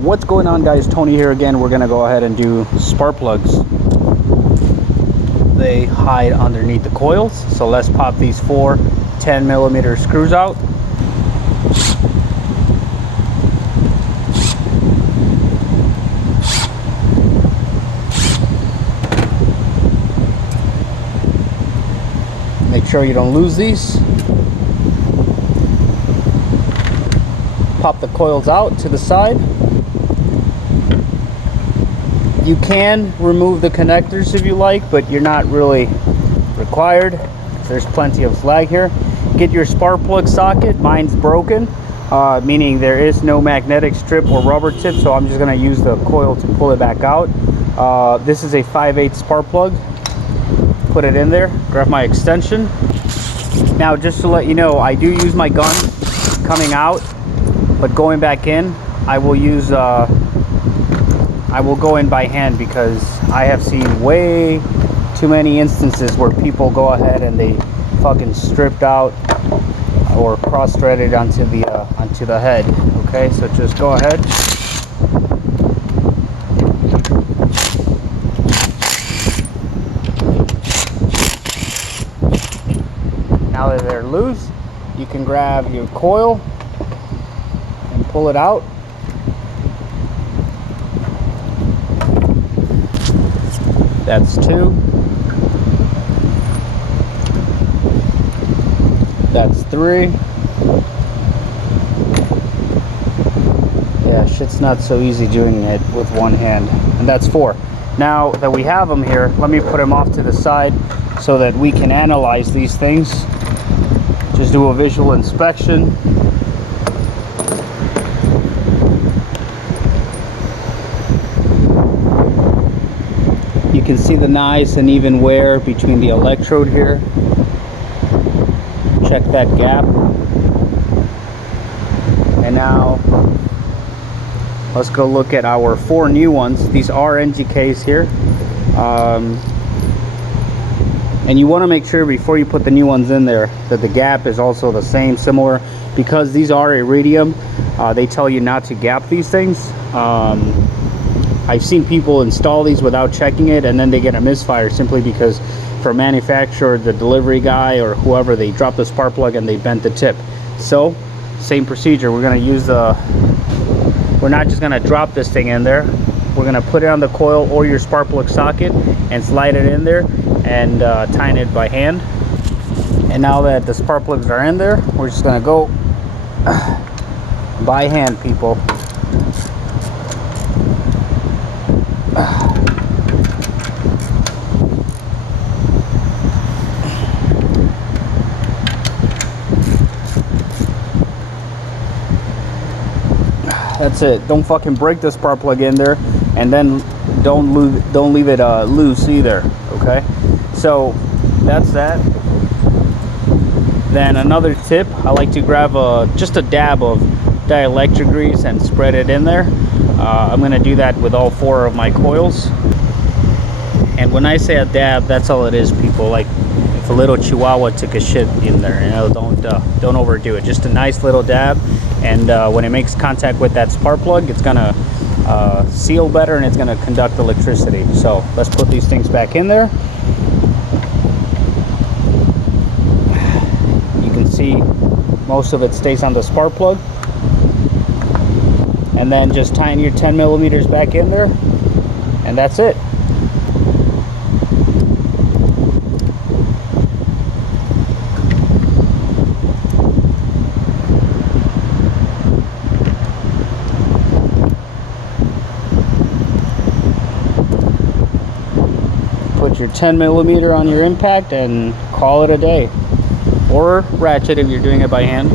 What's going on, guys? Tony here again. We're gonna go ahead and do spark plugs. They hide underneath the coils, so let's pop these 4 10mm screws out. Make sure you don't lose these. Pop the coils out to the side. You can remove the connectors if you like, but you're not really required. There's plenty of slag here. Get your spark plug socket. Mine's broken, meaning there is no magnetic strip or rubber tip, so I'm just going to use the coil to pull it back out. This is a 5/8 spark plug. Put it in there. Grab my extension. Now, just to let you know, I do use my gun coming out, but going back in, I will use I will go in by hand, because I have seen way too many instances where people go ahead and they fucking stripped out or cross-threaded onto the head. Okay, so just go ahead. Now that they're loose, you can grab your coil and pull it out. That's 2. That's 3. Yeah, shit's not so easy doing it with one hand. And that's 4. Now that we have them here, let me put them off to the side so that we can analyze these things. Just do a visual inspection. You can see the nice and even wear between the electrode here. Check that gap. And now let's go look at our 4 new ones. These are NGKs here. And you want to make sure before you put the new ones in there that the gap is also the same, similar, because these are iridium. They tell you not to gap these things. I've seen people install these without checking it, and then they get a misfire simply because for manufacturer, the delivery guy or whoever, they dropped the spark plug and they bent the tip. So same procedure. We're going to use we're not just going to drop this thing in there. We're going to put it on the coil or your spark plug socket and slide it in there and tighten it by hand. And now that the spark plugs are in there, we're just going to go by hand, people. That's it. Don't fucking break the spark plug in there, and then don't leave it loose either. Okay, so that's that. Then another tip, I like to grab just a dab of dielectric grease and spread it in there. I'm gonna do that with all 4 of my coils. And when I say a dab, that's all it is, people. Like if a little chihuahua took a shit in there, you know, don't overdo it. Just a nice little dab, and when it makes contact with that spark plug, it's gonna seal better and it's gonna conduct electricity. So let's put these things back in there. You can see most of it stays on the spark plug. And then just tighten your 10mm back in there, and that's it. Put your 10mm on your impact and call it a day. Or ratchet if you're doing it by hand.